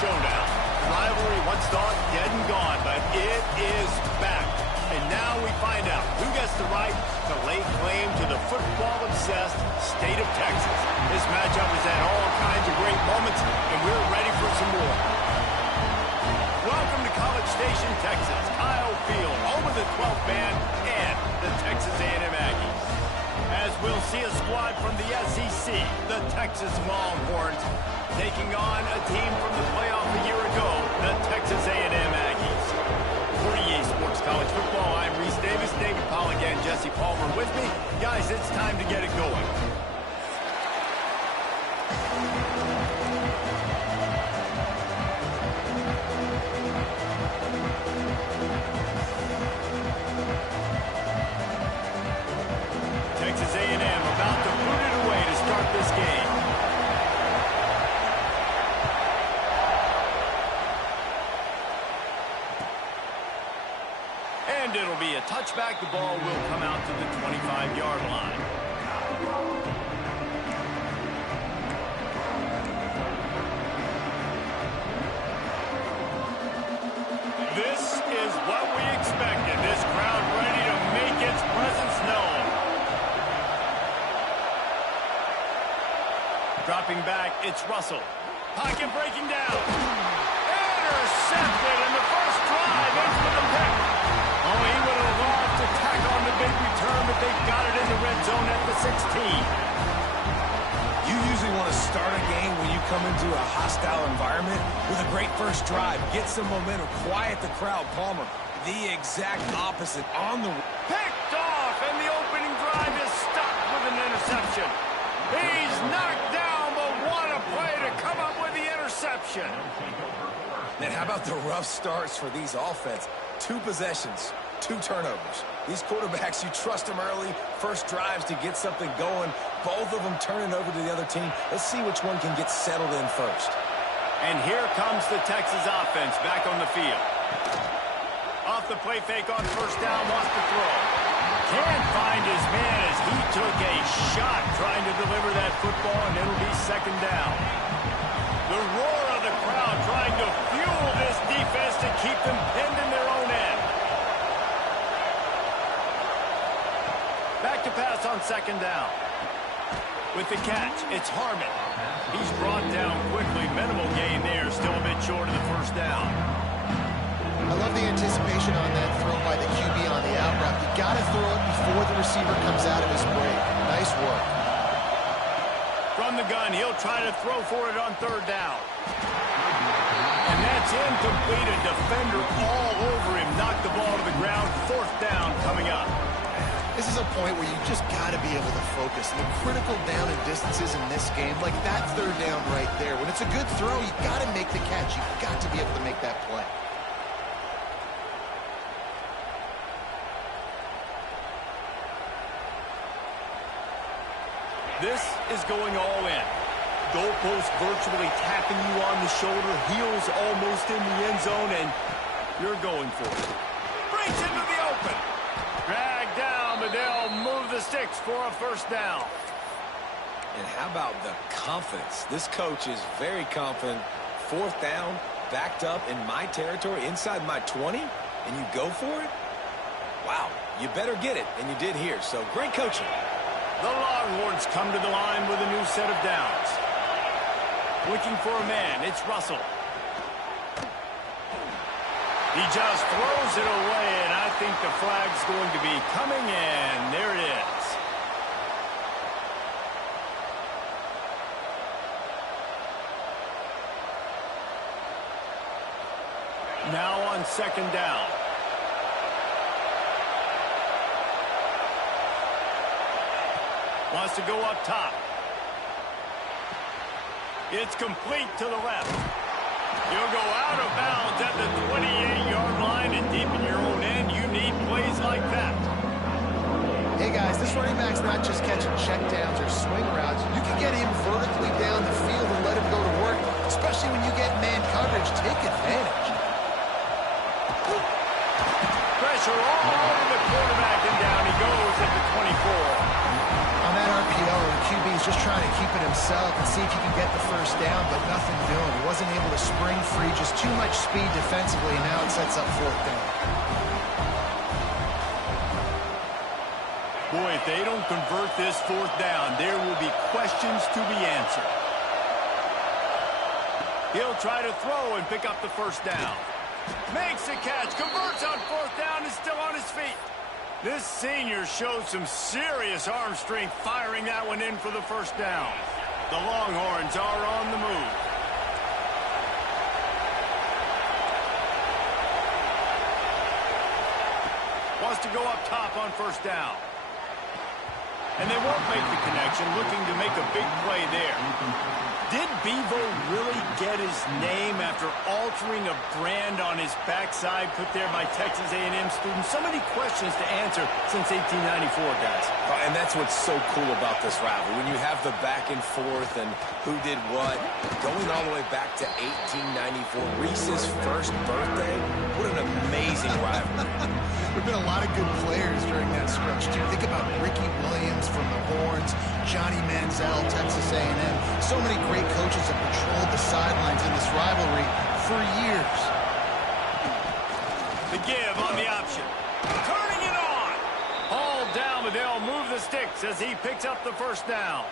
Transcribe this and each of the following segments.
showdown. The rivalry once thought dead and gone, but it is back. And now we find out who gets the right to lay claim to the football-obsessed state of Texas. This matchup has had all kinds of great moments, and we're ready for some more. Welcome to College Station, Texas. Kyle Field, home of the 12th man and the Texas A&M Aggies. As we'll see a squad from the SEC, the Texas Longhorns, taking on a team from the playoff a year ago, the Texas A&M Aggies. For EA Sports College Football, I'm Reese Davis, David Pollock, and Jesse Palmer with me. Guys, it's time to get it going. Texas A&M about to put it away to start this game. And it'll be a touchback. The ball will come out to the 25-yard line. This is what we expected. This crowd ready to make its presence known. Dropping back, it's Russell. Pocket breaking down. Intercepted in the first drive. In for the pick. Oh, he would have loved to tack on the big return, but they got it in the red zone at the 16. You usually want to start a game when you come into a hostile environment with a great first drive. Get some momentum, quiet the crowd. Palmer, the exact opposite on the... Picked off, and the opening drive is stopped with an interception. He's knocked down, but what a play to come up with the interception. Man, how about the rough starts for these offense? 2 possessions, 2 turnovers. These quarterbacks, you trust them early, first drives to get something going. Both of them turning over to the other team. Let's see which one can get settled in first. And here comes the Texas offense back on the field. Off the play fake on first down, wants to throw. Can't find his man as he took a shot trying to deliver that football, and it'll be second down. The roar of the crowd trying to fuel this defense to keep them pinned in their own end. Back to pass on second down. With the catch, it's Harmon. He's brought down quickly. Minimal gain there, still a bit short of the first down. I love the anticipation on that throw by the QB on the out route. You got to throw it before the receiver comes out of his break. Nice work. From the gun, he'll try to throw for it on third down. And that's incomplete. A defender all over him. Knocked the ball to the ground. Fourth down coming up. This is a point where you just got to be able to focus. The critical down and distances in this game, like that third down right there. When it's a good throw, you got to make the catch. You got to be able to make that play. This is going all in. Goalpost virtually tapping you on the shoulder, heels almost in the end zone, and you're going for it. Breaks into the open. Dragged down, but they'll move the sticks for a first down. And how about the confidence? This coach is very confident. Fourth down, backed up in my territory, inside my 20, and you go for it? Wow, you better get it, and you did here, so great coaching. The Longhorns come to the line with a new set of downs. Looking for a man, it's Russell. He just throws it away, and I think the flag's going to be coming in. There it is. Now on second down. Wants to go up top. It's complete to the left. He'll go out of bounds at the 28-yard line, and deep in your own end, you need plays like that. Hey, guys, this running back's not just catching checkdowns or swing routes. You can get him vertically down the field and let him go to work, especially when you get man coverage. Take advantage. Pressure all over the quarterback, and down he goes at the 24. On that RPO, the QB's just trying to keep it himself and see if he can get the first down, but nothing doing. He wasn't able to spring free, just too much speed defensively, and now it sets up fourth down. Boy, if they don't convert this fourth down, there will be questions to be answered. He'll try to throw and pick up the first down. Makes the catch, converts on fourth down, is still on his feet. This senior shows some serious arm strength firing that one in for the first down. The Longhorns are on the move. Wants to go up top on first down. And they won't make the connection, looking to make a big play there. Did Bevo really get his name after altering a brand on his backside put there by Texas A&M students? So many questions to answer since 1894, guys. And that's what's so cool about this rivalry. When you have the back and forth and who did what, going all the way back to 1894, Reese's first birthday, what an amazing rivalry. There have been a lot of good players during that stretch, too. Think about Ricky Williams from the Horns, Johnny Manziel, Texas A&M. So many great coaches have patrolled the sidelines in this rivalry for years. The give on the option. Turning it on. Hauled down, but they'll move the sticks as he picks up the first down.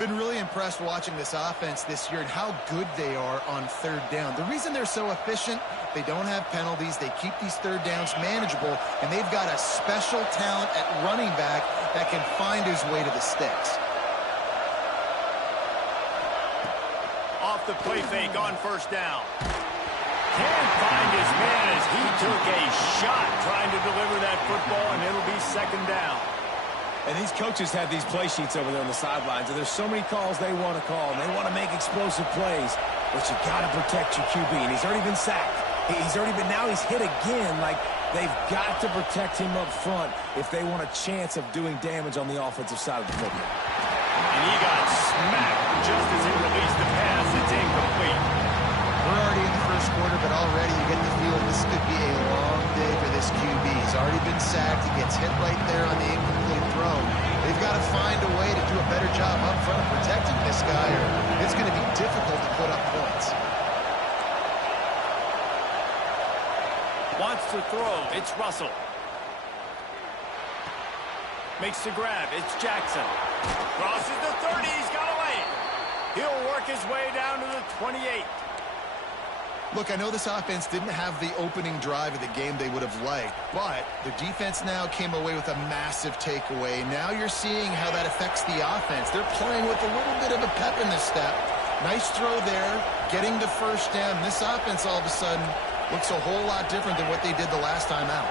Been really impressed watching this offense this year and how good they are on third down. The reason they're so efficient, they don't have penalties, they keep these third downs manageable, and they've got a special talent at running back that can find his way to the sticks. Off the play fake on first down. Can't find his man as he took a shot trying to deliver that football, and it'll be second down. And these coaches have these play sheets over there on the sidelines, and there's so many calls they want to call, and they want to make explosive plays, but you got to protect your QB, and he's already been sacked. Now he's hit again. Like, they've got to protect him up front if they want a chance of doing damage on the offensive side of the football. And he got smacked just as he released the pass. It's incomplete. We're already in the first quarter, but already you get the feeling this could be a long day for this QB. He's already been sacked. He gets hit right there on the incomplete throw. They've got to find a way to do a better job up front of protecting this guy, or it's going to be difficult to put up points. Wants to throw. It's Russell. Makes the grab. It's Jackson. Crosses the 30. He's got away. He'll work his way down to the 28. Look, I know this offense didn't have the opening drive of the game they would have liked, but the defense now came away with a massive takeaway. Now you're seeing how that affects the offense. They're playing with a little bit of a pep in the step. Nice throw there, getting the first down. This offense all of a sudden looks a whole lot different than what they did the last time out.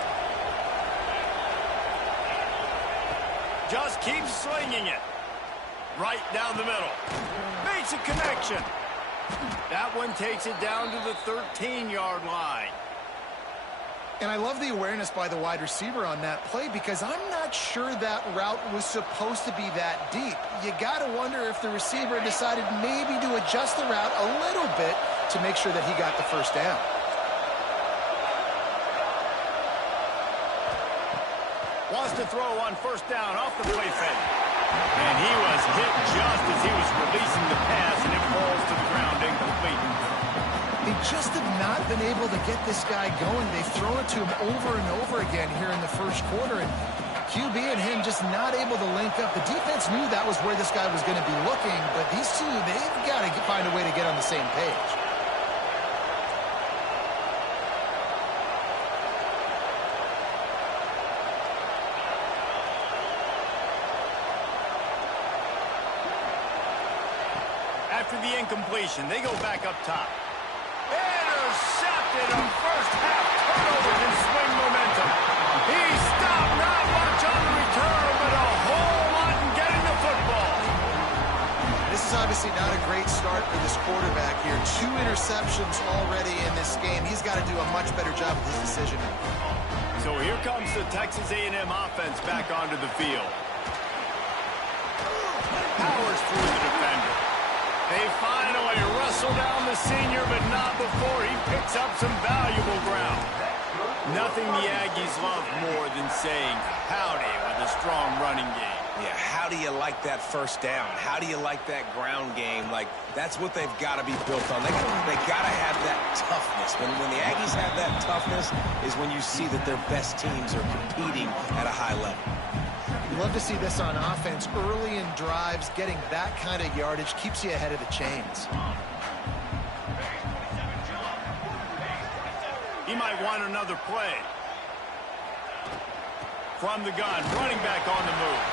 Just keeps swinging it. Right down the middle. Makes a connection. That one takes it down to the 13-yard line. And I love the awareness by the wide receiver on that play because I'm not sure that route was supposed to be that deep. You got to wonder if the receiver decided maybe to adjust the route a little bit to make sure that he got the first down. Wants to throw on first down off the play fake. And he was hit just as he was releasing the pass, and it falls to the ground incomplete. They just have not been able to get this guy going. They've thrown it to him over and over again here in the first quarter, and QB and him just not able to link up. The defense knew that was where this guy was going to be looking, but these two, they've got to find a way to get on the same page. After the incompletion, they go back up top. Intercepted. A first half turnover can swing momentum. He stopped, not much on the return, but a whole lot in getting the football. This is obviously not a great start for this quarterback here. 2 interceptions already in this game. He's got to do a much better job with his decision. So here comes the Texas A&M offense back onto the field. Powers through the defender. They finally wrestle down the senior, but not before he picks up some valuable ground. Nothing the Aggies love more than saying howdy with a strong running game. Yeah, how do you like that first down? How do you like that ground game? Like, that's what they've got to be built on. They got to have that toughness. When the Aggies have that toughness is when you see that their best teams are competing at a high level. You love to see this on offense. Early in drives, getting that kind of yardage keeps you ahead of the chains. He might want another play. From the gun, running back on the move.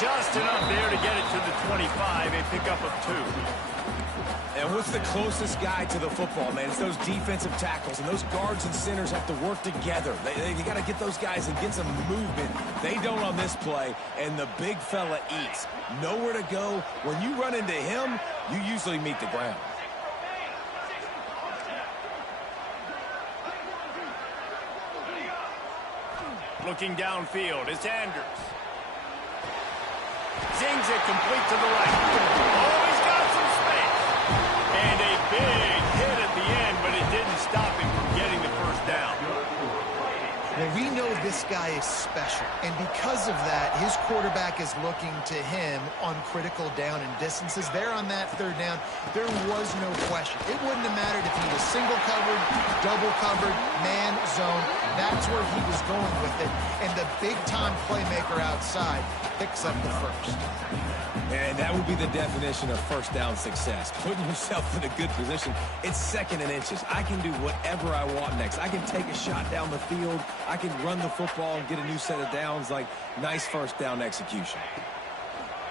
Just enough there to get it to the 25, a pickup of 2. And what's the closest guy to the football, man? It's those defensive tackles, and those guards and centers have to work together. They got to get those guys and get some movement. They don't on this play, and the big fella eats. Nowhere to go. When you run into him, you usually meet the ground. Looking downfield, it's Andrews. Zings it complete to the right. Oh, he's got some space. And a big hit at the end, but it didn't stop him from getting the first down. Well, we know this guy is special, and because of that, his quarterback is looking to him on critical down and distances. There on that third down, there was no question. It wouldn't have mattered if he was single covered, double covered, man, zone. That's where he was going with it, and the big-time playmaker outside picks up the first. And that would be the definition of first down success. Putting yourself in a good position. It's second and inches. I can do whatever I want next. I can take a shot down the field. I can run the football and get a new set of downs. Like, nice first down execution.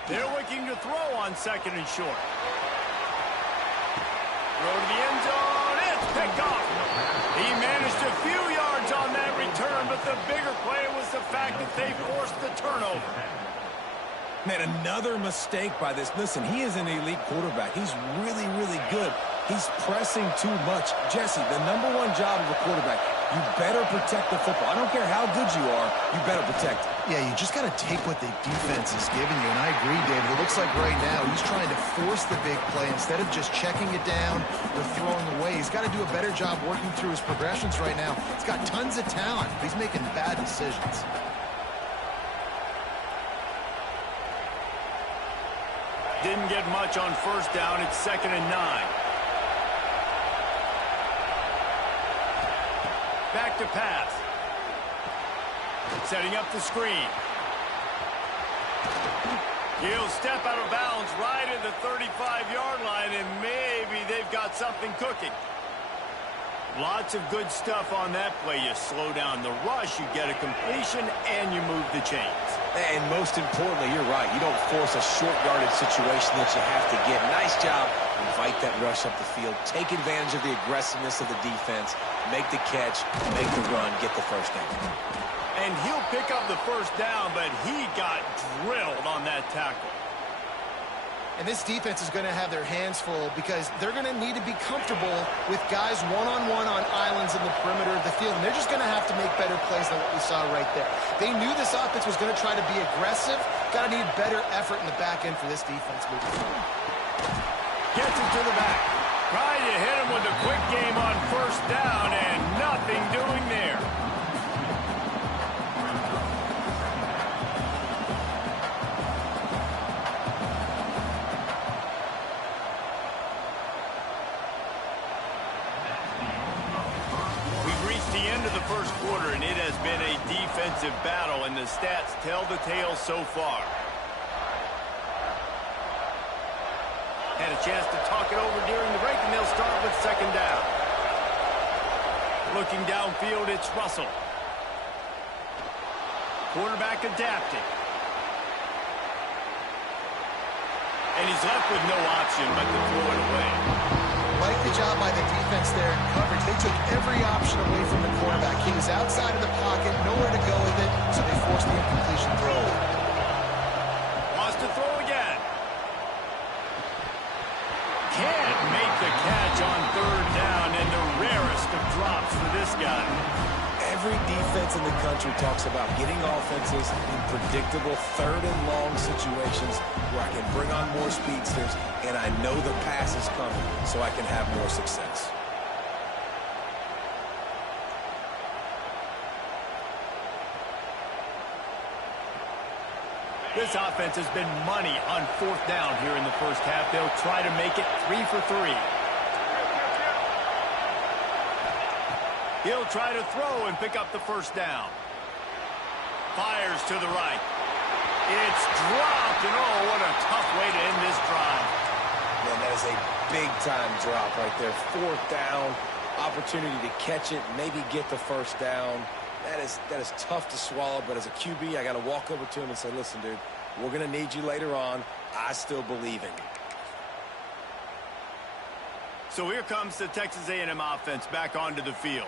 They're looking to throw on second and short. Throw to the end zone. It's picked off. He managed a few yards on that return, but the bigger play was the fact that they forced the turnover. Man, another mistake by this. Listen, he is an elite quarterback. He's really, really good. He's pressing too much. Jesse, the number one job of a quarterback, you better protect the football. I don't care how good you are, you better protect it. Yeah, you just got to take what the defense is giving you, and I agree, David. It looks like right now he's trying to force the big play instead of just checking it down or throwing away. He's got to do a better job working through his progressions right now. He's got tons of talent, but he's making bad decisions. Didn't get much on first down. It's 2nd and 9. Back to pass. Setting up the screen. He'll step out of bounds right at the 35-yard line, and maybe they've got something cooking. Lots of good stuff on that play. You slow down the rush, you get a completion, and you move the chains. And most importantly, you're right. You don't force a short yardage situation that you have to get. Nice job. Invite that rush up the field. Take advantage of the aggressiveness of the defense. Make the catch, make the run, get the first down. And he'll pick up the first down, but he got drilled on that tackle. And this defense is going to have their hands full because they're going to need to be comfortable with guys one-on-one on islands in the perimeter of the field. And they're just going to have to make better plays than what we saw right there. They knew this offense was going to try to be aggressive. Got to need better effort in the back end for this defense moving forward. Gets it to the back. Trying to hit him with a quick game on first down, and nothing doing there. First quarter, and it has been a defensive battle, and the stats tell the tale so far. Had a chance to talk it over during the break, and they'll start with 2nd down. Looking downfield, it's Russell. Quarterback adapting. And he's left with no option but to throw it away. Like the job by the defense there in coverage. They took every option away from the quarterback. He was outside of the pocket, nowhere to go with it, so they forced the incompletion throw. Wants to throw again. Can't make the catch on 3rd down, and the rarest of drops for this guy. Every defense in the country talks about getting offenses in predictable 3rd and long situations where I can bring on more speedsters and I know the pass is coming so I can have more success. This offense has been money on 4th down here in the first half. They'll try to make it 3 for 3. He'll try to throw and pick up the first down. Fires to the right. It's dropped, and oh, what a tough way to end this drive. Man, that is a big-time drop right there. 4th down, opportunity to catch it, maybe get the first down. That is tough to swallow, but as a QB, I got to walk over to him and say, listen, dude, we're going to need you later on. I still believe in you. So here comes the Texas A&M offense back onto the field.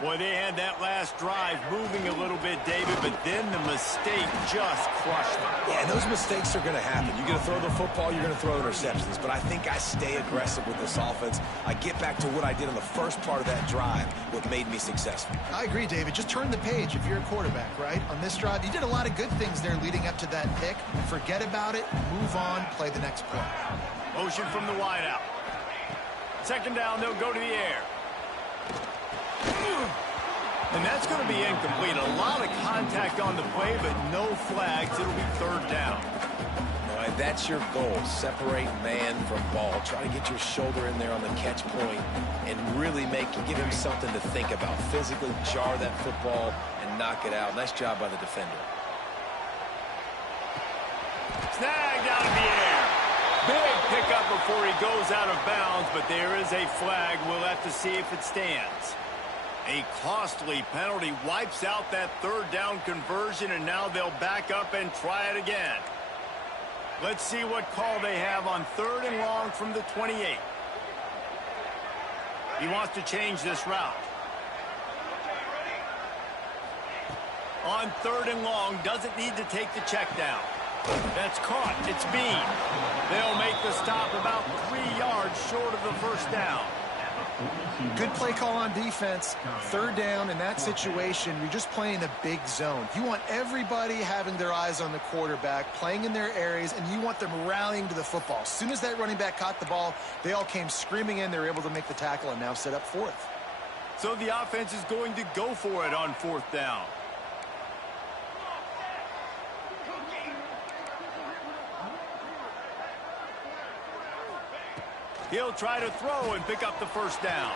Boy, they had that last drive moving a little bit, David, but then the mistake just crushed them. Yeah, and those mistakes are going to happen. You're going to throw the football, you're going to throw interceptions. But I think I stay aggressive with this offense. I get back to what I did in the first part of that drive, what made me successful. I agree, David. Just turn the page if you're a quarterback, right? On this drive, you did a lot of good things there leading up to that pick. Forget about it, move on, play the next play. Motion from the wideout. 2nd down, they'll go to the air. And that's going to be incomplete. A lot of contact on the play, but no flags. It'll be 3rd down. All right, that's your goal. Separate man from ball. Try to get your shoulder in there on the catch point and really give him something to think about. Physically jar that football and knock it out. Nice job by the defender. Snagged out of the air. Big pickup before he goes out of bounds, but there is a flag. We'll have to see if it stands. A costly penalty wipes out that 3rd down conversion, and now they'll back up and try it again. Let's see what call they have on 3rd and long from the 28. He wants to change this route. On 3rd and long, doesn't need to take the check down. That's caught. It's Bean. They'll make the stop about 3 yards short of the first down. Good play call on defense. 3rd down in that situation, you're just playing a big zone. You want everybody having their eyes on the quarterback, playing in their areas, and you want them rallying to the football. As soon as that running back caught the ball, they all came screaming in. They were able to make the tackle and now set up 4th. So the offense is going to go for it on 4th down. He'll try to throw and pick up the first down.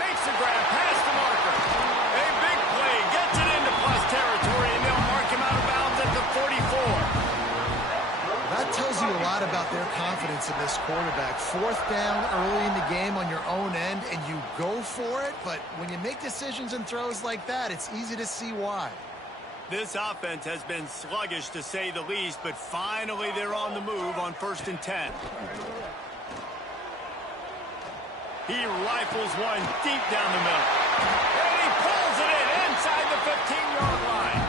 Makes the grab past the marker. A big play. Gets it into plus territory, and they'll mark him out of bounds at the 44. That tells you a lot about their confidence in this quarterback. 4th down early in the game on your own end, and you go for it. But when you make decisions and throws like that, it's easy to see why. This offense has been sluggish, to say the least, but finally they're on the move on 1st and 10. He rifles one deep down the middle. And he pulls it in inside the 15-yard line.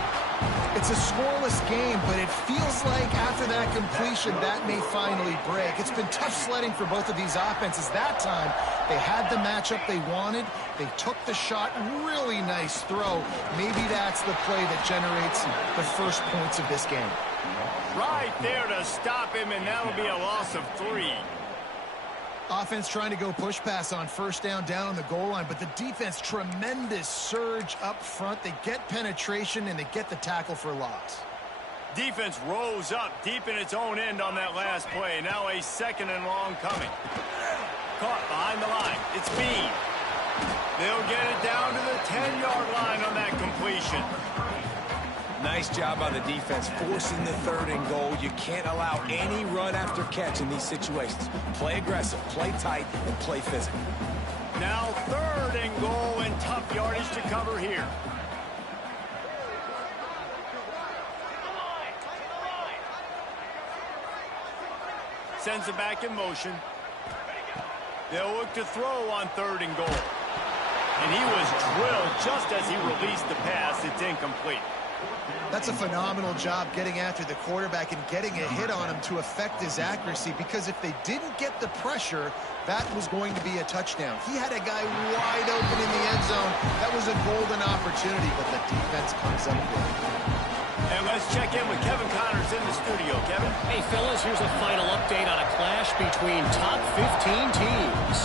It's a scoreless game, but it feels like after that completion, that may finally break. It's been tough sledding for both of these offenses. That time, they had the matchup they wanted. They took the shot. Really nice throw. Maybe that's the play that generates the first points of this game. Right there to stop him, and that'll be a loss of 3. Offense trying to go push pass on 1st down on the goal line, but the defense, tremendous surge up front. They get penetration, and they get the tackle for loss. Defense rose up deep in its own end on that last play. Now a 2nd and long coming. Caught behind the line. It's Bean. They'll get it down to the 10-yard line on that completion. Nice job by the defense, forcing the 3rd and goal. You can't allow any run after catch in these situations. Play aggressive, play tight, and play physical. Now 3rd and goal, and tough yardage to cover here. Sends it back in motion. They'll look to throw on 3rd and goal. And he was drilled just as he released the pass. It's incomplete. That's a phenomenal job getting after the quarterback and getting a hit on him to affect his accuracy, because if they didn't get the pressure, that was going to be a touchdown. He had a guy wide open in the end zone. That was a golden opportunity, but the defense comes up with it. And let's check in with Kevin Connors in the studio. Kevin? Hey, fellas, here's a final update on a clash between top 15 teams.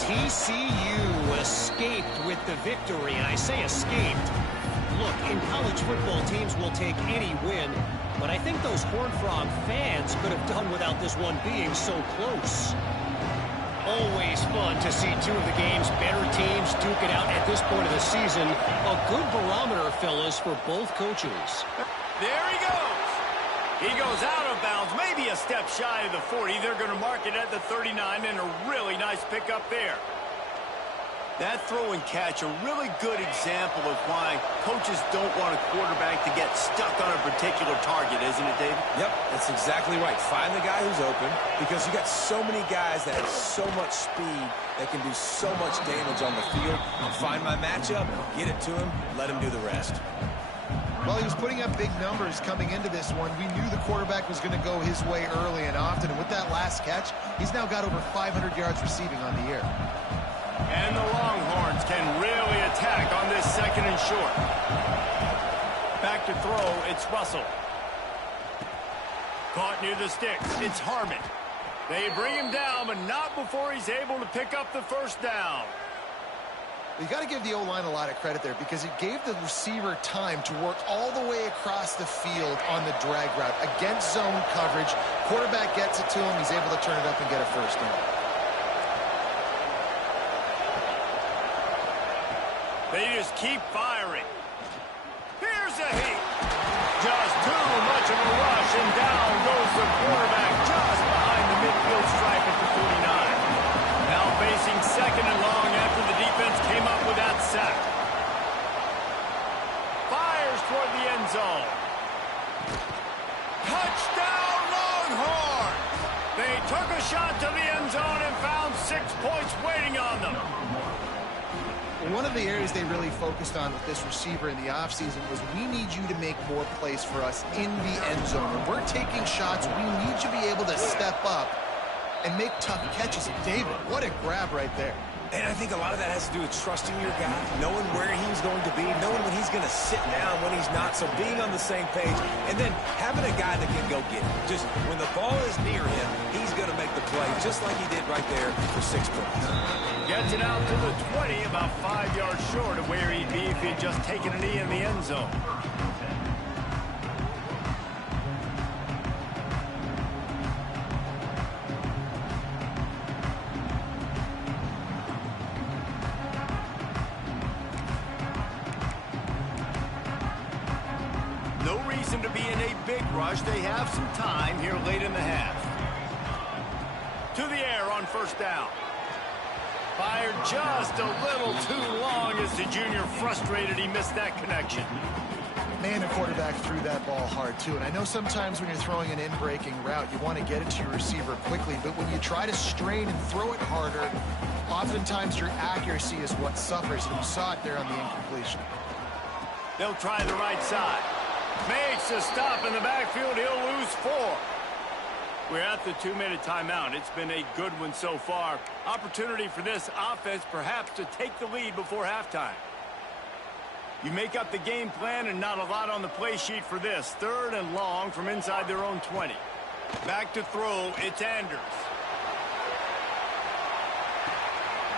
TCU escaped with the victory, and I say escaped. Look, Look, in college football, teams will take any win, but I think those Horned Frog fans could have done without this one being so close. Always fun to see two of the game's better teams duke it out at this point of the season. A good barometer, fellas, for both coaches. There he goes. He goes out of bounds, maybe a step shy of the 40. They're going to mark it at the 39, and a really nice pickup there. That throw and catch, a really good example of why coaches don't want a quarterback to get stuck on a particular target, isn't it, David? Yep, that's exactly right. Find the guy who's open, because you got so many guys that have so much speed that can do so much damage on the field. Find my matchup, get it to him, let him do the rest. Well, he was putting up big numbers coming into this one. We knew the quarterback was going to go his way early and often, and with that last catch, he's now got over 500 yards receiving on the year. And the Longhorns can really attack on this second and short. Back to throw, it's Russell. Caught near the sticks, it's Harmon. They bring him down, but not before he's able to pick up the first down. You got to give the O-line a lot of credit there because it gave the receiver time to work all the way across the field on the drag route against zone coverage. Quarterback gets it to him, he's able to turn it up and get a first down. They just keep firing. Here's a hit. Just too much of a rush, and down goes the quarterback just behind the midfield stripe at the 49. Now facing second and long after the defense came up with that sack. Fires toward the end zone. Touchdown, Longhorns! They took a shot to the end zone and found 6 points waiting on them. One of the areas they really focused on with this receiver in the offseason was we need you to make more plays for us in the end zone. When we're taking shots, we need you to be able to step up and make tough catches. And David, what a grab right there. And I think a lot of that has to do with trusting your guy, knowing where he's going to be, knowing when he's going to sit down, when he's not, so being on the same page, and then having a guy that can go get it. Just when the ball is near him, he's going to make the play, just like he did right there for 6 points. Gets it out to the 20, about 5 yards short of where he'd be if he'd just taken a knee in the end zone. No reason to be in a big rush. They have some time here late in the half. To the air on first down. Fired just a little too long as the junior frustrated he missed that connection. Man, the quarterback threw that ball hard, too. And I know sometimes when you're throwing an in-breaking route, you want to get it to your receiver quickly. But when you try to strain and throw it harder, oftentimes your accuracy is what suffers. And you saw it there on the incompletion. They'll try the right side. Makes a stop in the backfield. He'll lose 4. We're at the 2-minute timeout. It's been a good one so far. Opportunity for this offense perhaps to take the lead before halftime. You make up the game plan and not a lot on the play sheet for this. 3rd and long from inside their own 20. Back to throw, it's Anders.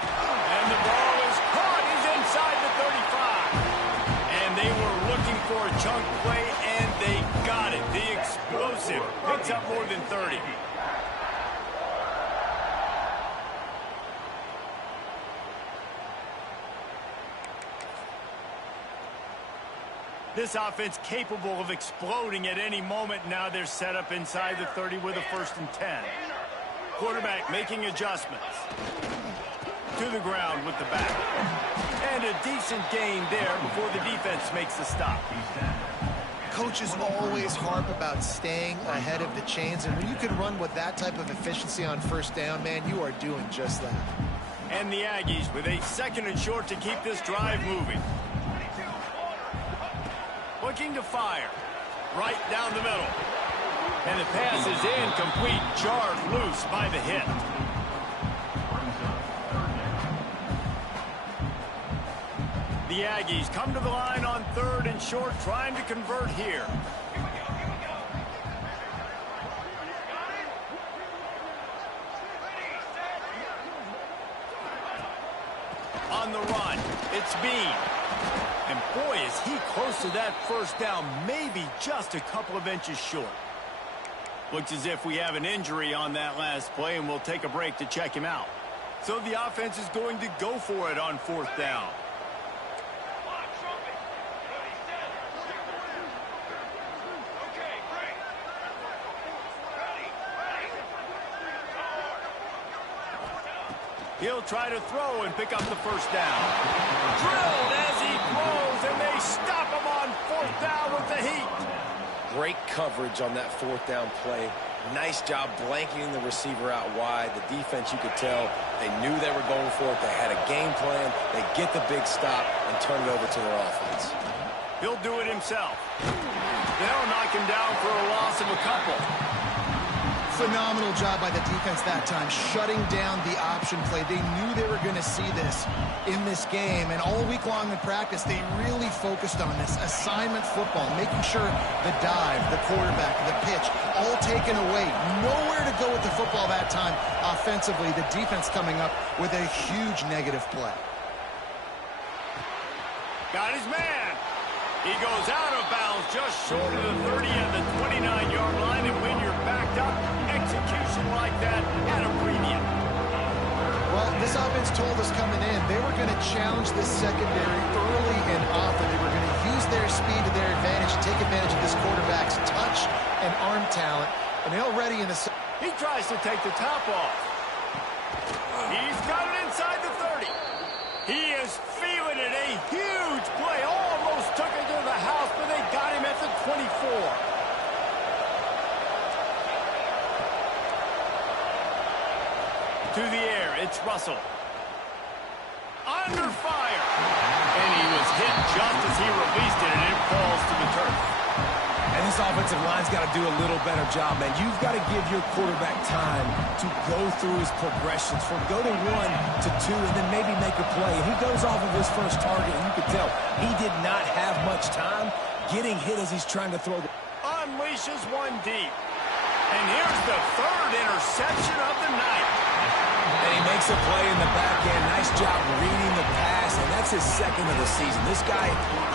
And the ball is caught. He's inside the 35. And they were looking for a chunk play, and they got it. The explosive picks up more than 30. This offense capable of exploding at any moment. Now they're set up inside the 30 with a 1st and 10. Quarterback making adjustments. To the ground with the back. And a decent gain there before the defense makes the stop. Coaches always harp about staying ahead of the chains, and when you can run with that type of efficiency on first down, man, you are doing just that. And the Aggies with a 2nd and short to keep this drive moving. Looking to fire. Right down the middle. And the pass is incomplete. Jarred loose by the hit. The Aggies come to the line on 3rd and short, trying to convert here. On the run, It's Bean. And boy, is he close to that first down, maybe just a couple of inches short. Looks as if we have an injury on that last play, and we'll take a break to check him out. So the offense is going to go for it on 4th down. He'll try to throw and pick up the first down. Drilled as he throws, and they stop him on 4th down with the heat. Great coverage on that 4th down play. Nice job blanketing the receiver out wide. The defense, you could tell, they knew they were going for it. They had a game plan. They get the big stop and turn it over to their offense. He'll do it himself. They'll knock him down for a loss of a couple. Phenomenal job by the defense that time, shutting down the option play. They knew they were going to see this in this game, and all week long in practice, they really focused on this assignment football, making sure the dive, the quarterback, the pitch, all taken away. Nowhere to go with the football that time offensively. The defense coming up with a huge negative play. Got his man. He goes out of bounds just short of the 30 and the 29-yard line, and when you're backed up, execution like that at a premium. Well, this offense told us coming in they were going to challenge this secondary early and often. They were going to use their speed to their advantage and take advantage of this quarterback's touch and arm talent. And they're already in the... He tries to take the top off. He's got it inside the 30. He is feeling it. A huge play. Almost took it to the house, but they got him at the 24. To the air, it's Russell. Under fire. And he was hit just as he released it, and it falls to the turf. And this offensive line's got to do a little better job, man. You've got to give your quarterback time to go through his progressions, from go to 1 to 2, and then maybe make a play. And he goes off of his first target, and you can tell he did not have much time getting hit as he's trying to throw. Unleashes one deep. And here's the 3rd interception of the night. And he makes a play in the back end. Nice job reading the pass, and that's his 2nd of the season. This guy,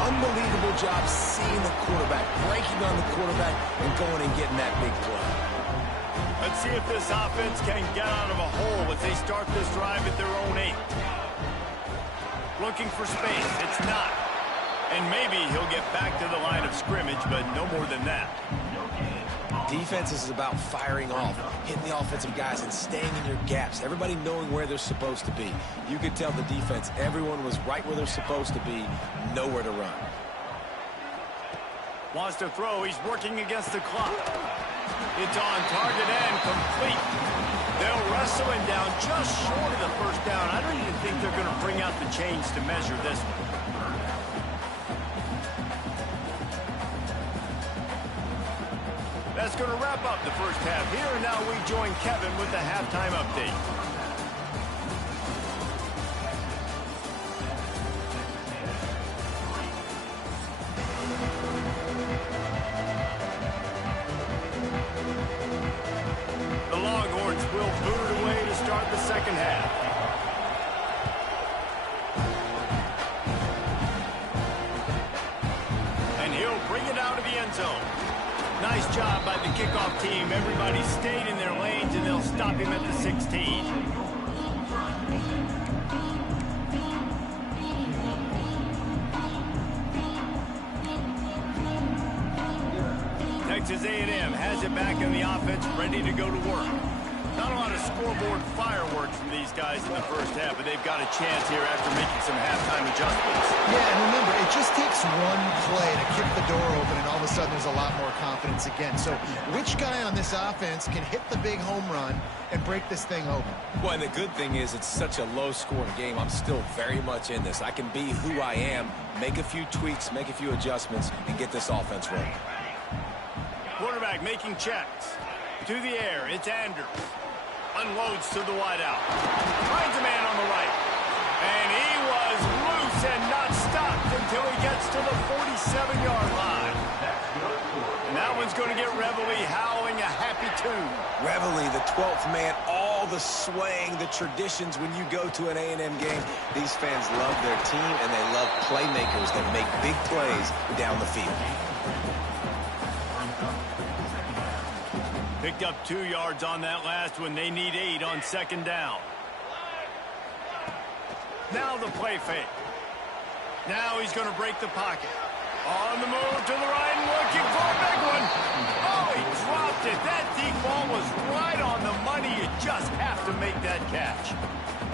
unbelievable job seeing the quarterback, breaking on the quarterback, and going and getting that big play. Let's see if this offense can get out of a hole as they start this drive at their own 8. Looking for space. It's not. And maybe he'll get back to the line of scrimmage, but no more than that. Defense is about firing off, hitting the offensive guys, and staying in your gaps. Everybody knowing where they're supposed to be. You could tell the defense, everyone was right where they're supposed to be, nowhere to run. Wants to throw. He's working against the clock. It's on target and complete. They'll wrestle him down just short of the first down. I don't even think they're going to bring out the chains to measure this one. That's going to wrap up the first half here, and now we join Kevin with the halftime update. The Longhorns will boot it away to start the second half. And he'll bring it out of the end zone. Nice job by the kickoff team. Everybody stayed in their lanes, and they'll stop him at the 16. Texas A&M has it back in the offense, ready to go to work. Not a lot of scoreboard fireworks from these guys in the first half, but they've got a chance here after making some halftime adjustments. Yeah, and remember, it just takes one play to kick the door open, and all of a sudden there's a lot more confidence again. So which guy on this offense can hit the big home run and break this thing open? Well, and the good thing is it's such a low-scoring game. I'm still very much in this. I can be who I am, make a few tweaks, make a few adjustments, and get this offense rolling. Quarterback making checks. To the air, it's Andrews. Unloads to the wideout. Finds a man on the right. And he was loose and not stopped until he gets to the 47-yard line. And that one's going to get Reveille howling a happy tune. Reveille, the 12th man, all all the swaying, the traditions when you go to an A&M game. These fans love their team, and they love playmakers that make big plays down the field. Picked up 2 yards on that last one. They need 8 on second down. Now the play fake. Now he's going to break the pocket. On the move to the right and looking for a big one. Oh, he dropped it. That deep ball was right on the money. You just have to make that catch.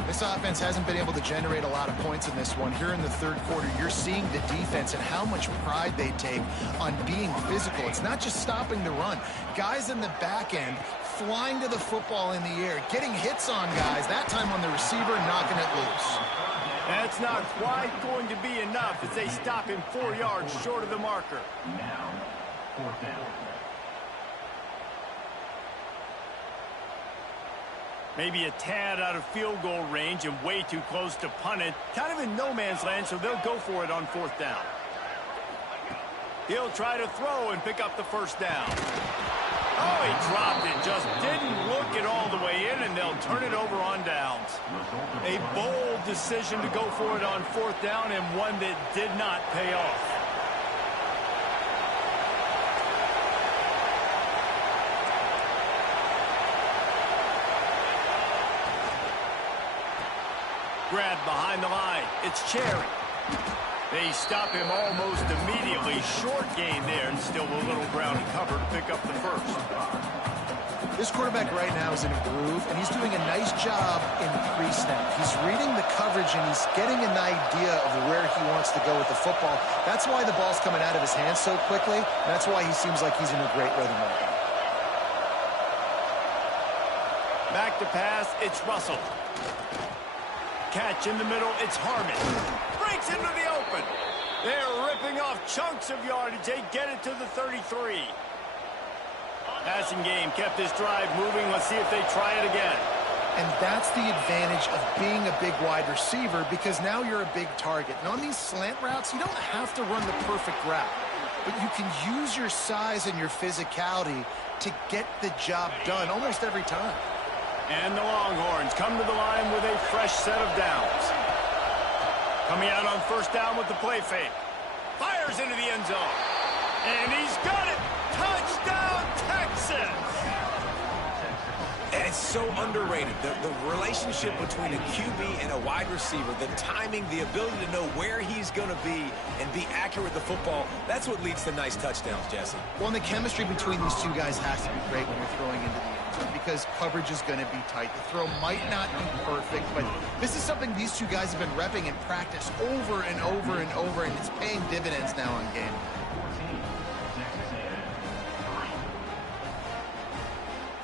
This offense hasn't been able to generate a lot of points in this one. Here in the third quarter, you're seeing the defense and how much pride they take on being physical. It's not just stopping the run. Guys in the back end flying to the football in the air, getting hits on guys, that time on the receiver, knocking it loose. That's not quite going to be enough as they stop him 4 yards short of the marker. Now, fourth down. Maybe a tad out of field goal range and way too close to punt it. Kind of in no man's land, so they'll go for it on fourth down. He'll try to throw and pick up the first down. Oh, he dropped it. Just didn't look it all the way in, and they'll turn it over on downs. A bold decision to go for it on fourth down, and one that did not pay off. Grab behind the line. It's Cherry. They stop him almost immediately. Short gain there, and still a little ground to cover to pick up the first. This quarterback right now is in a groove, and he's doing a nice job in pre-snap. He's reading the coverage, and he's getting an idea of where he wants to go with the football. That's why the ball's coming out of his hands so quickly, and that's why he seems like he's in a great rhythm right now. Back to pass, it's Russell. Catch in the middle, it's Harmon. Breaks into the open. They're ripping off chunks of yardage. They get it to the 33. Passing game kept this drive moving. Let's see if they try it again. And that's the advantage of being a big wide receiver, because now you're a big target. And on these slant routes, you don't have to run the perfect route, but you can use your size and your physicality to get the job done almost every time. And the Longhorns come to the line with a fresh set of downs. Coming out on first down with the play fake. Fires into the end zone. And he's got it. Touchdown, Texas. And it's so underrated. The relationship between a QB and a wide receiver, the timing, the ability to know where he's going to be and be accurate with the football, that's what leads to nice touchdowns, Jesse. Well, and the chemistry between these two guys has to be great when you're throwing into the end zone, because coverage is going to be tight. The throw might not be perfect, but this is something these two guys have been repping in practice over and over and over, and it's paying dividends now on game.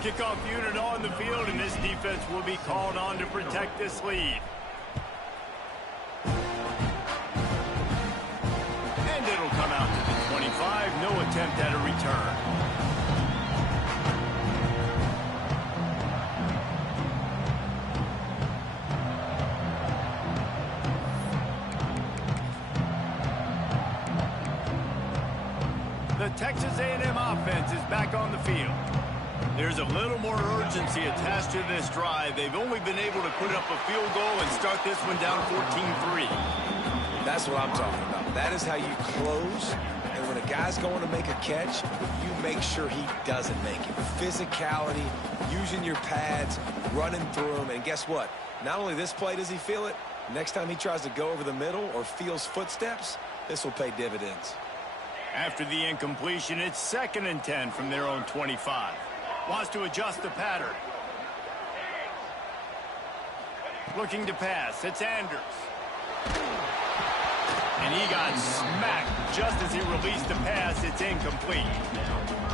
Kickoff unit on the field, and this defense will be called on to protect this lead. And it'll come out to the 25. No attempt at a return. The Texas A&M offense is back on the field. There's a little more urgency attached to this drive. They've only been able to put up a field goal and start this one down 14-3. That's what I'm talking about. That is how you close. And when a guy's going to make a catch, you make sure he doesn't make it. Physicality, using your pads, running through them. And guess what? Not only this play does he feel it, next time he tries to go over the middle or feels footsteps, this will pay dividends. After the incompletion, it's 2nd and 10 from their own 25. Wants to adjust the pattern. Looking to pass. It's Andrews. And he got smacked just as he released the pass. It's incomplete.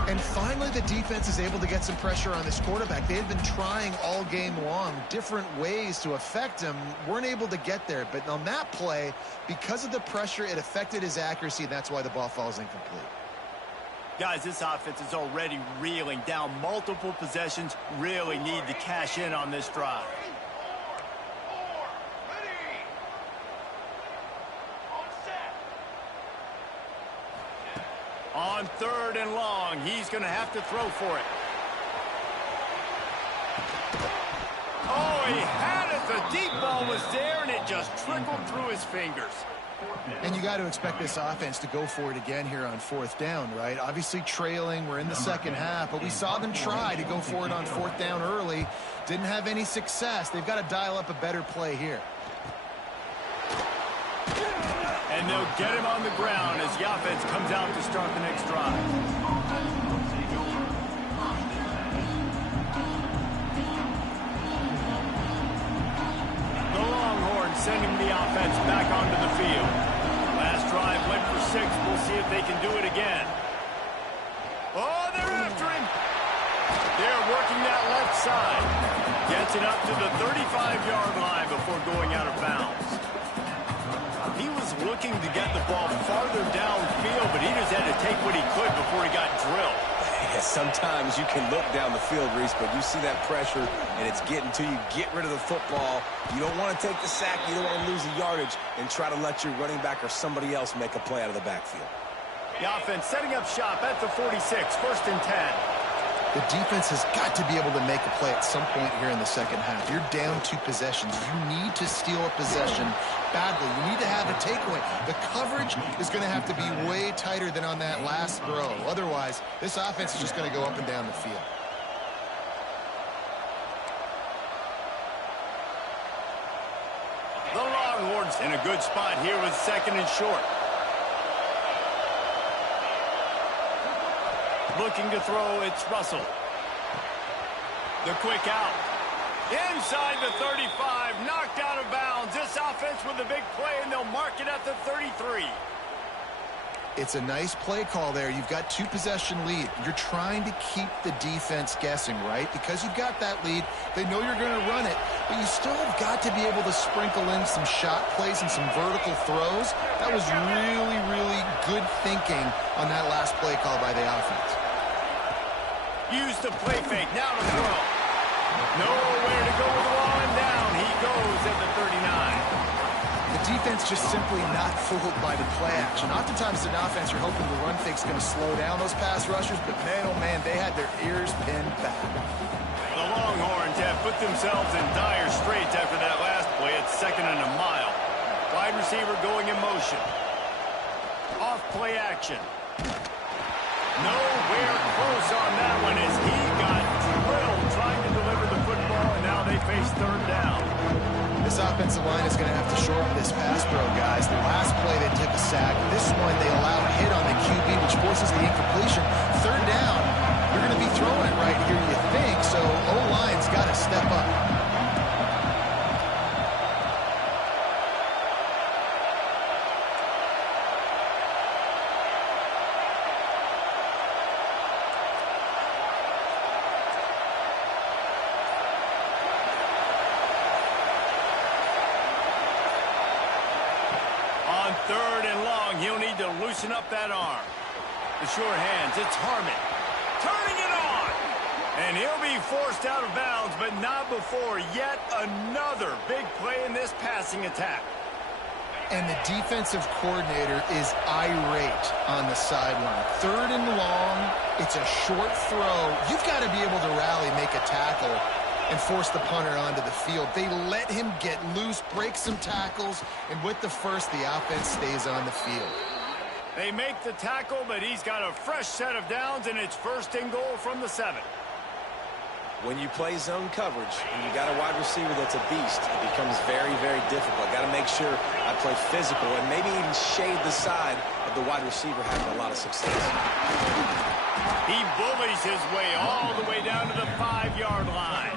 And finally, the defense is able to get some pressure on this quarterback. They had been trying all game long different ways to affect him. Weren't able to get there. But on that play, because of the pressure, it affected his accuracy. And that's why the ball falls incomplete. Guys, this offense is already reeling down multiple possessions. Really need to cash in on this drive. On 3rd and long, he's going to have to throw for it. Oh, he had it. The deep ball was there, and it just trickled through his fingers. And you got to expect this offense to go for it again here on fourth down, right? Obviously trailing, we're in the second half, but we saw them try to go for it on fourth down early. Didn't have any success. They've got to dial up a better play here. And they'll get him on the ground as the offense comes out to start the next drive. The Longhorns sending the offense back onto the field. Last drive went for 6. We'll see if they can do it again. Oh, they're after him. They're working that left side. Gets it up to the 35-yard line before going out of bounds. He was looking to get the ball farther downfield, but he just had to take what he could before he got drilled. Yeah, sometimes you can look down the field, Reese, but you see that pressure, and it's getting to you. Get rid of the football. You don't want to take the sack. You don't want to lose the yardage and try to let your running back or somebody else make a play out of the backfield. The offense setting up shop at the 46, 1st and 10. The defense has got to be able to make a play at some point here in the second half. You're down 2 possessions. You need to steal a possession badly. You need to have a takeaway. The coverage is going to have to be way tighter than on that last throw. Otherwise, this offense is just going to go up and down the field. The Longhorns in a good spot here with 2nd and short. Looking to throw, it's Russell. The quick out. Inside the 35, knocked out of bounds. This offense with a big play, and they'll mark it at the 33. It's a nice play call there. You've got 2-possession lead. You're trying to keep the defense guessing, right? Because you've got that lead, they know you're going to run it, but you still have got to be able to sprinkle in some shot plays and some vertical throws. That was really, really good thinking on that last play call by the offense. Use the play fake, now to throw. Nowhere to go with the ball, and down he goes at the 39. The defense just simply not fooled by the play action. Oftentimes an offense, you're hoping the run fake's going to slow down those pass rushers, but man, oh man, they had their ears pinned back. The Longhorns have put themselves in dire straits after that last play. It's 2nd and a mile. Wide receiver going in motion. Off play action. Nowhere close on that one as he got drilled trying to deliver the football, and now they face 3rd down. This offensive line is going to have to shore up this pass pro, guys. The last play they took a sack. This one they allow a hit on the QB, which forces the incompletion. 3rd down, you're going to be throwing it right here, you think, so O-line's got to step up. On 3rd and long, he'll need to loosen up that arm. The short hands, it's Harmon. Turning it on! And he'll be forced out of bounds, but not before yet another big play in this passing attack. And the defensive coordinator is irate on the sideline. 3rd and long, it's a short throw. You've got to be able to rally, make a tackle, and force the punter onto the field. They let him get loose, break some tackles, and with the first, the offense stays on the field. They make the tackle, but he's got a fresh set of downs, and it's 1st and goal from the 7. When you play zone coverage and you got a wide receiver that's a beast, it becomes very, very difficult. I got to make sure I play physical and maybe even shade the side of the wide receiver having a lot of success. He bullies his way all the way down to the 5-yard line.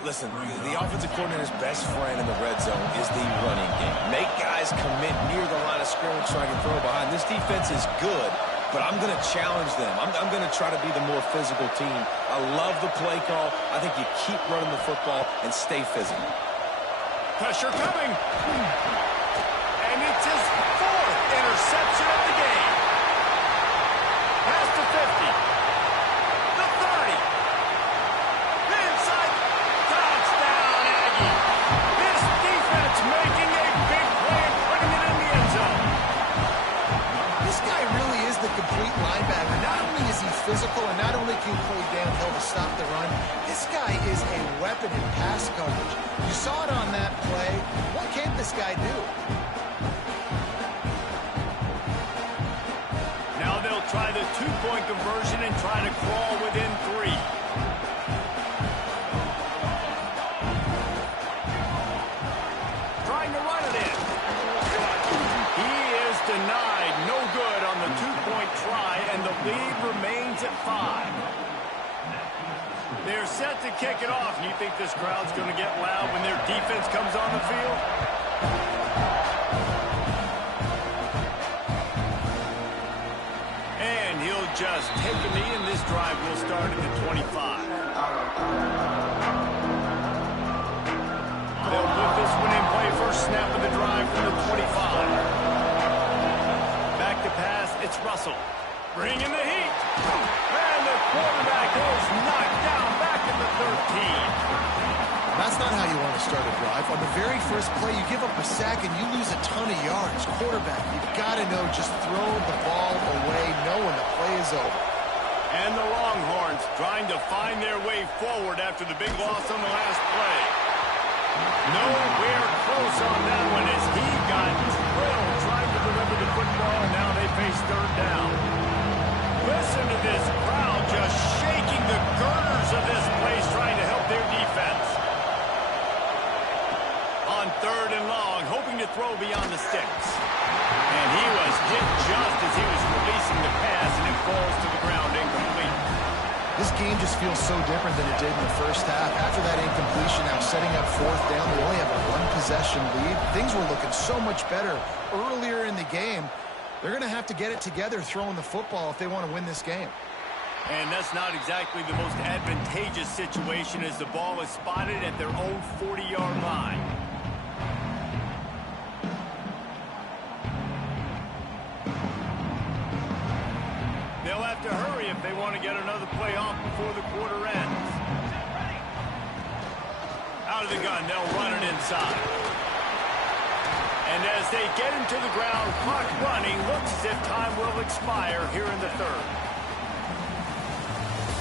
Listen, the offensive coordinator's best friend in the red zone is the running game. Make guys commit near the line of scrimmage so I can throw behind. This defense is good, but I'm going to challenge them. I'm going to try to be the more physical team. I love the play call. I think you keep running the football and stay physical. Pressure coming. And it's his 4th interception of the game. Past the 50. The 30. Inside. Touchdown, Aggie. This defense making a big play and putting it in the end zone. This guy really is the complete linebacker. Not only is he physical and not only can he play downhill to stop the run, this guy is a weapon in pass coverage. You saw it on that play. What can't this guy do? Now they'll try the two-point conversion and try to crawl within 3. Trying to run it in. He is denied. No good on the two-point try, and the lead remains at 5. They're set to kick it off. You think this crowd's going to get loud when their defense comes on the field? And he'll just take a knee, and this drive will start at the 25. They'll put this one in play. First snap of the drive from the 25. Back to pass. It's Russell. Bringing the heat. And the quarterback is knocked down back in the 13. That's not how you want to start a drive. On the very first play, you give up a sack and you lose a ton of yards. Quarterback, you've got to know, just throw the ball away, know when the play is over. And the Longhorns trying to find their way forward after the big loss on the last play. Nowhere close on that one as he got drilled trying to deliver the football, and now they face third down. Listen to this crowd just shaking the girders of this place trying to help their defense. On third and long, hoping to throw beyond the sticks. And he was hit just as he was releasing the pass, and it falls to the ground incomplete. This game just feels so different than it did in the first half. After that incompletion, now setting up fourth down, they only have a one-possession lead. Things were looking so much better earlier in the game. They're going to have to get it together throwing the football if they want to win this game. And that's not exactly the most advantageous situation as the ball is spotted at their own 40-yard line. They'll have to hurry if they want to get another play off before the quarter ends. Out of the gun, they'll run it inside. And as they get him to the ground, clock running, looks as if time will expire here in the third.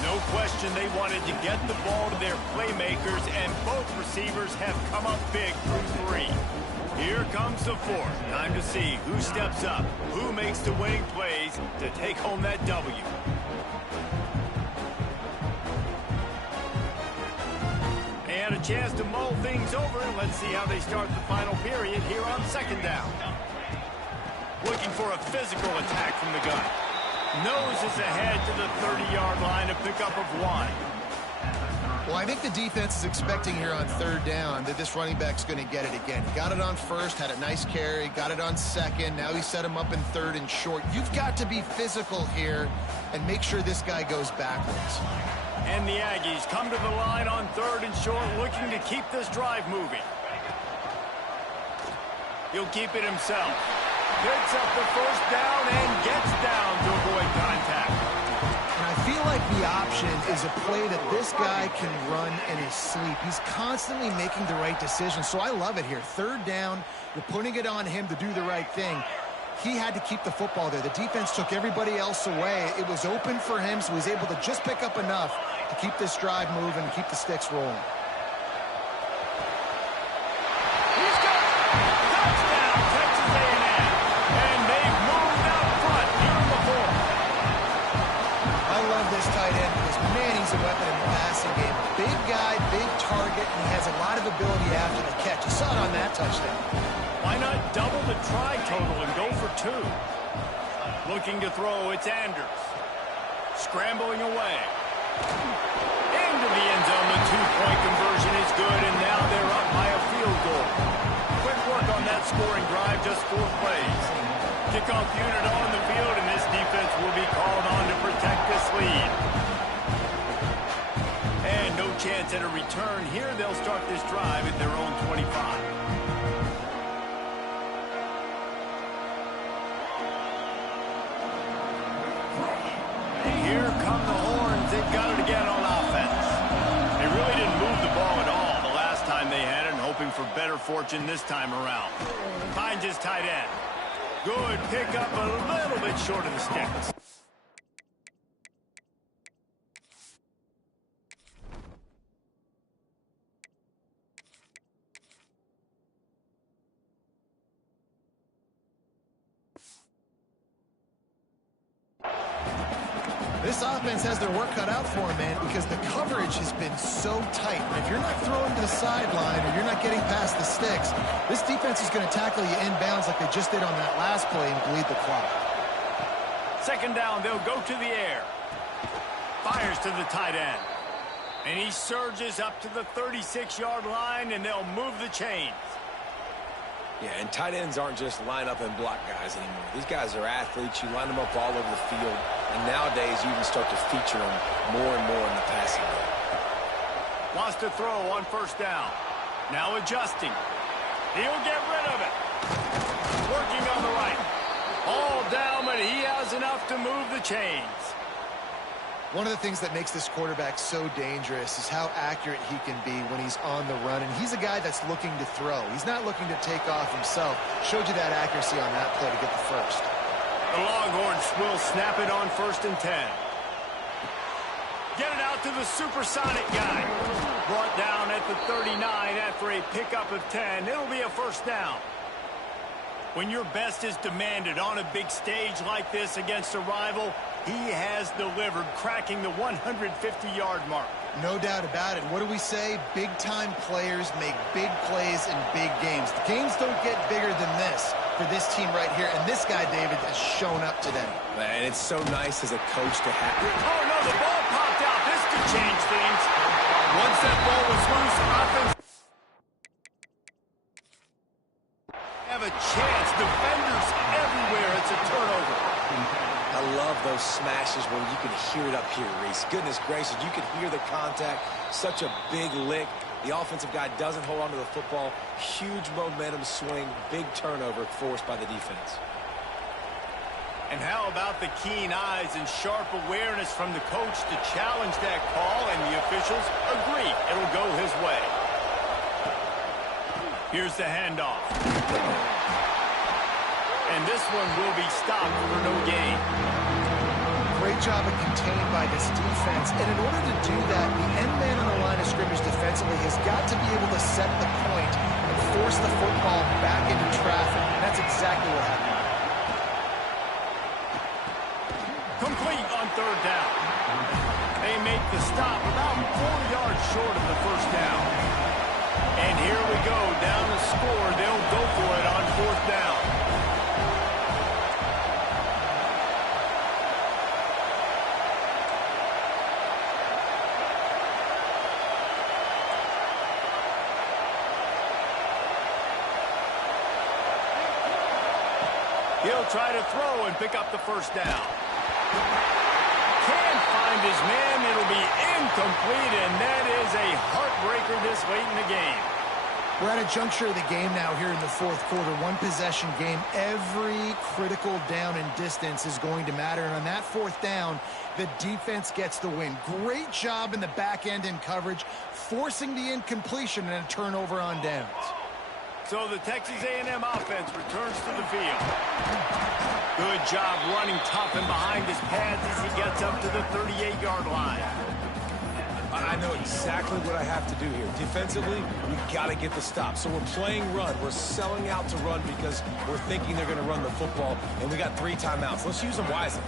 No question they wanted to get the ball to their playmakers, and both receivers have come up big through 3. Here comes the fourth. Time to see who steps up, who makes the winning plays to take home that W. They had a chance to mull things over. Let's see how they start the final period here on second down. Looking for a physical attack from the gun. Noses ahead to the 30-yard line, a pickup of 1. Well, I think the defense is expecting here on third down that this running back's going to get it again. He got it on first, had a nice carry, got it on second. Now he set him up in third and short. You've got to be physical here and make sure this guy goes backwards. And the Aggies come to the line on third and short, looking to keep this drive moving. He'll keep it himself. Picks up the first down and gets down to avoid contact. And I feel like the option is a play that this guy can run in his sleep. He's constantly making the right decision, so I love it here. Third down, you're putting it on him to do the right thing. He had to keep the football there. The defense took everybody else away. It was open for him, so he was able to just pick up enough to keep this drive moving and keep the sticks rolling. He's got touchdown, Texas A&M. And they've moved out front here in the fourth. I love this tight end because, man, he's a weapon in the passing game. Big guy, big target, and he has a lot of ability after the catch. You saw it on that touchdown. Why not double the try total and go for 2? Looking to throw, it's Anders. Scrambling away. Into the end zone, the two-point conversion is good, and now they're up by a field goal. Quick work on that scoring drive, just 4 plays. Kickoff unit on the field, and this defense will be called on to protect this lead. And no chance at a return here. They'll start this drive at their own 25. Here come the Horns. They've got it again on offense. They really didn't move the ball at all the last time they had it, and hoping for better fortune this time around. Finds his tight end. Good pickup, a little bit short of the sticks. This offense has their work cut out for them, man, because the coverage has been so tight. And if you're not throwing to the sideline or you're not getting past the sticks, this defense is going to tackle you inbounds like they just did on that last play and bleed the clock. Second down, they'll go to the air. Fires to the tight end. And he surges up to the 36-yard line, and they'll move the chains. Yeah, and tight ends aren't just line up and block guys anymore. These guys are athletes. You line them up all over the field. And nowadays, you even start to feature them more and more in the passing game. Wants to throw on first down. Now adjusting. He'll get rid of it. Working on the right. All down, but he has enough to move the chains. One of the things that makes this quarterback so dangerous is how accurate he can be when he's on the run. And he's a guy that's looking to throw. He's not looking to take off himself. Showed you that accuracy on that play to get the first. The Longhorns will snap it on 1st and 10. Get it out to the supersonic guy. Brought down at the 39 after a pickup of 10. It'll be a first down. When your best is demanded on a big stage like this against a rival, he has delivered, cracking the 150-yard mark. No doubt about it. What do we say? Big-time players make big plays in big games. The games don't get bigger than this for this team right here. And this guy, David, has shown up today. Man, it's so nice as a coach to have. Oh, no, the ball popped out. This could change things. Once that ball was loose, offense have a chance. Defenders everywhere. It's a turnover. I love those smashes where you can hear it up here, Reese. Goodness gracious, you can hear the contact. Such a big lick. The offensive guy doesn't hold on to the football. Huge momentum swing. Big turnover forced by the defense. And how about the keen eyes and sharp awareness from the coach to challenge that call, and the officials agree it'll go his way. Here's the handoff. And this one will be stopped for no gain. Great job of contained by this defense. And in order to do that, the end man on the line of scrimmage defensively has got to be able to set the point and force the football back into traffic. And that's exactly what happened. Complete on 3rd down. They make the stop about 4 yards short of the first down. And here we go, down the score. They'll go for it on 4th down. He'll try to throw and pick up the first down. Can't find his man. It'll be incomplete, and that is a heartbreaker this late in the game. We're at a juncture of the game now here in the 4th quarter. One-possession game. Every critical down and distance is going to matter. And on that 4th down, the defense gets the win. Great job in the back end in coverage, forcing the incompletion and a turnover on downs. So the Texas A&M offense returns to the field. Good job running tough and behind his pads as he gets up to the 38-yard line. I know exactly what I have to do here. Defensively, we got to get the stop. So we're playing run. We're selling out to run because we're thinking they're going to run the football, and we got 3 timeouts. Let's use them wisely.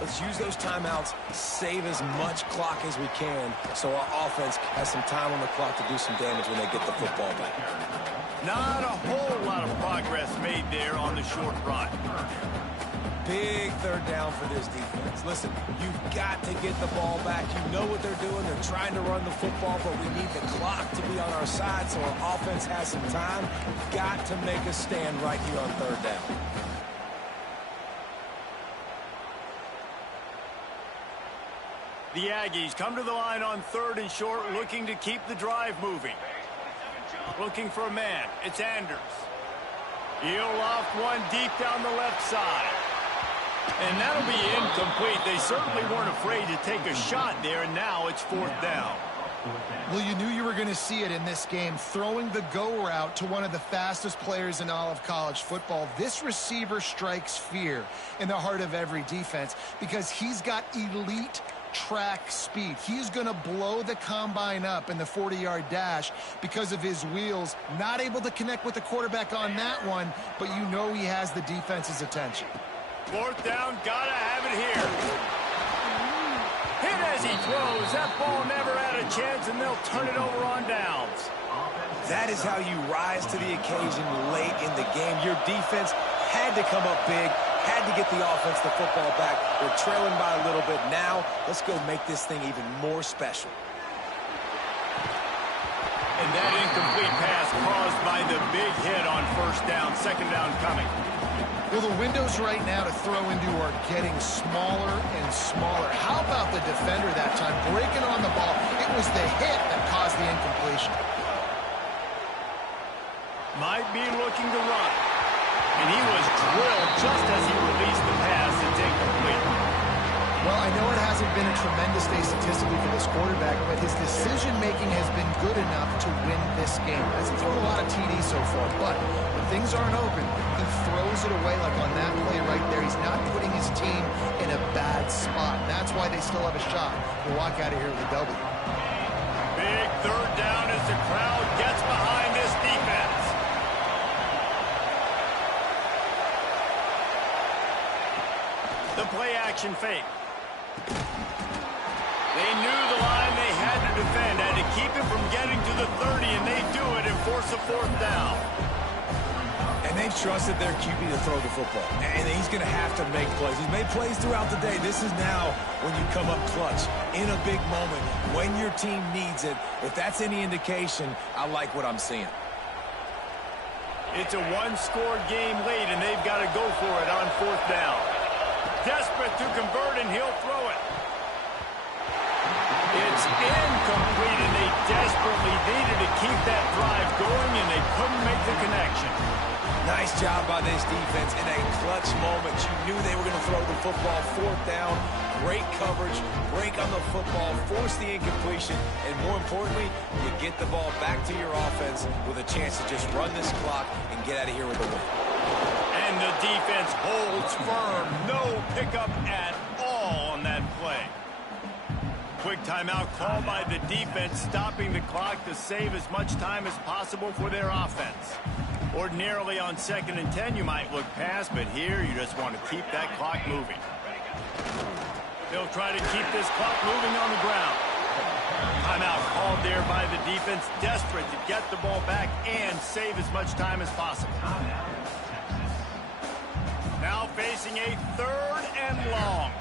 Let's use those timeouts, save as much clock as we can so our offense has some time on the clock to do some damage when they get the football back. Not a whole lot of progress made there on the short run. Big 3rd down for this defense. Listen, you've got to get the ball back. You know what they're doing. They're trying to run the football, but we need the clock to be on our side so our offense has some time. We've got to make a stand right here on 3rd down. The Aggies come to the line on 3rd and short, looking to keep the drive moving. Looking for a man. It's Anders. He'll loft one deep down the left side. And that'll be incomplete. They certainly weren't afraid to take a shot there, and now it's 4th down. Well, you knew you were going to see it in this game, throwing the go route to one of the fastest players in all of college football. This receiver strikes fear in the heart of every defense because he's got elite track speed. He's going to blow the combine up in the 40-yard dash because of his wheels. Not able to connect with the quarterback on that one, but you know he has the defense's attention. Fourth down, gotta have it here. Hit as he throws. That ball never had a chance, and they'll turn it over on downs. That is how you rise to the occasion late in the game. Your defense had to come up big, had to get the offense the football back. They're trailing by a little bit. Now, let's go make this thing even more special. And that incomplete pass caused by the big hit on first down. Second down coming. Well, the windows right now to throw into are getting smaller and smaller. How about the defender that time breaking on the ball? It was the hit that caused the incompletion. Might be looking to run. And he was drilled just as he released the pass. It's incomplete. Well, I know it hasn't been a tremendous day statistically for this quarterback, but his decision-making has been good enough to win this game. Hasn't thrown a lot of TDs so far, but when things aren't open, he throws it away like on that play right there. He's not putting his team in a bad spot. That's why they still have a shot to walk out of here with a W. Big third down as the crowd gets behind this defense. The play action fake. They knew the line they had to defend, had to keep it from getting to the 30, and they do it and force a fourth down. And they've trusted their QB to throw the football. And he's going to have to make plays. He's made plays throughout the day. This is now when you come up clutch in a big moment when your team needs it. If that's any indication, I like what I'm seeing. It's a one-score game late, and they've got to go for it on fourth down. Desperate to convert, and he'll throw it. It's incomplete, and they desperately needed to keep that drive going, and they couldn't make the connection. Nice job by this defense in a clutch moment. You knew they were going to throw the football. Fourth down, great coverage, break on the football, force the incompletion, and more importantly, you get the ball back to your offense with a chance to just run this clock and get out of here with a win. And the defense holds firm. No pickup at all on that play. Quick timeout called by the defense, stopping the clock to save as much time as possible for their offense. Ordinarily on 2nd and 10, you might look past, but here you just want to keep that clock moving. They'll try to keep this clock moving on the ground. Timeout called there by the defense, desperate to get the ball back and save as much time as possible. Now facing a 3rd and long.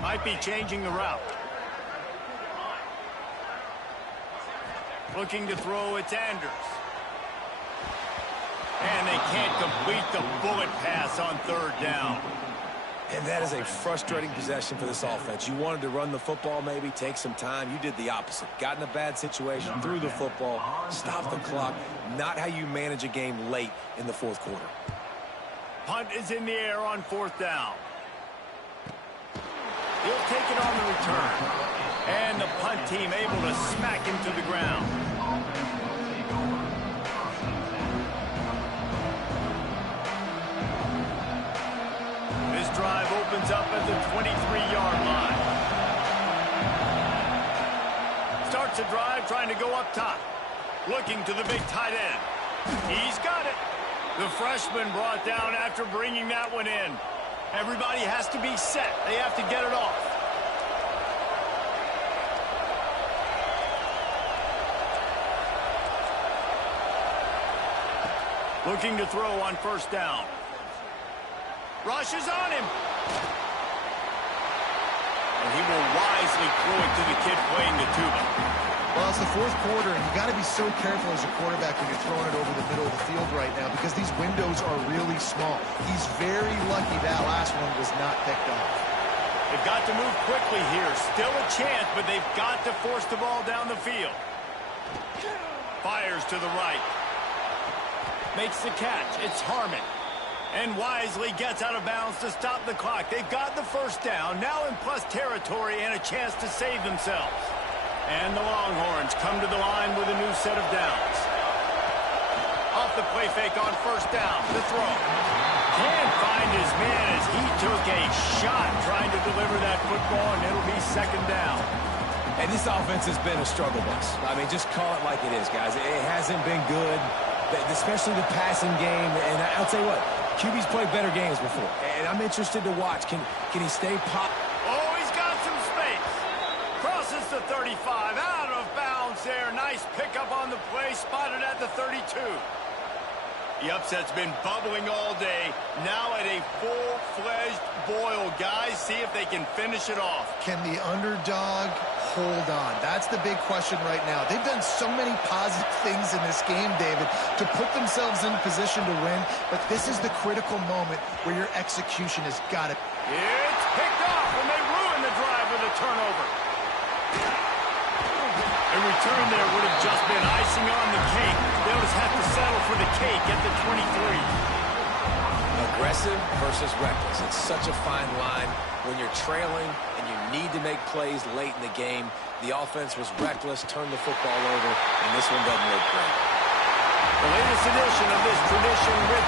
Might be changing the route. Looking to throw, it's Andrews. And they can't complete the bullet pass on 3rd down. And that is a frustrating possession for this offense. You wanted to run the football, maybe take some time. You did the opposite. Got in a bad situation, threw the football, stopped the clock. Not how you manage a game late in the 4th quarter. Punt is in the air on 4th down. He'll take it on the return. And the punt team able to smack him to the ground. This drive opens up at the 23-yard line. Starts a drive trying to go up top. Looking to the big tight end. He's got it. The freshman brought down after bringing that one in. Everybody has to be set. They have to get it off. Looking to throw on 1st down. Rush is on him. And he will wisely throw it to the kid playing the tuba. Well, it's the 4th quarter, and you got to be so careful as a quarterback when you're throwing it over the middle of the field right now because these windows are really small. He's very lucky that last one was not picked off. They've got to move quickly here. Still a chance, but they've got to force the ball down the field. Fires to the right. Makes the catch. It's Harmon. And wisely gets out of bounds to stop the clock. They've got the first down, now in plus territory and a chance to save themselves. And the Longhorns come to the line with a new set of downs. Off the play fake on first down, the throw. Can't find his man as he took a shot trying to deliver that football, and it'll be second down. And this offense has been a struggle bus. I mean, just call it like it is, guys. It hasn't been good, especially the passing game. And I'll tell you what, QB's played better games before. And I'm interested to watch. Can he stay pop? Oh, he's got some space. Crosses the 35, out of bounds there. Nice pickup on the play, spotted at the 32. The upset's been bubbling all day. Now at a full-fledged boil. Guys, see if they can finish it off. Can the underdog hold on? That's the big question right now. They've done so many positive things in this game, David, to put themselves in position to win, but this is the critical moment where your execution has got to... It's picked off, and they ruin the drive with a turnover. A return there would have just been icing on the cake. They'll just have to settle for the cake at the 23. Aggressive versus reckless. It's such a fine line when you're trailing and you need to make plays late in the game. The offense was reckless, turned the football over, and this one doesn't look great. The latest edition of this tradition-rich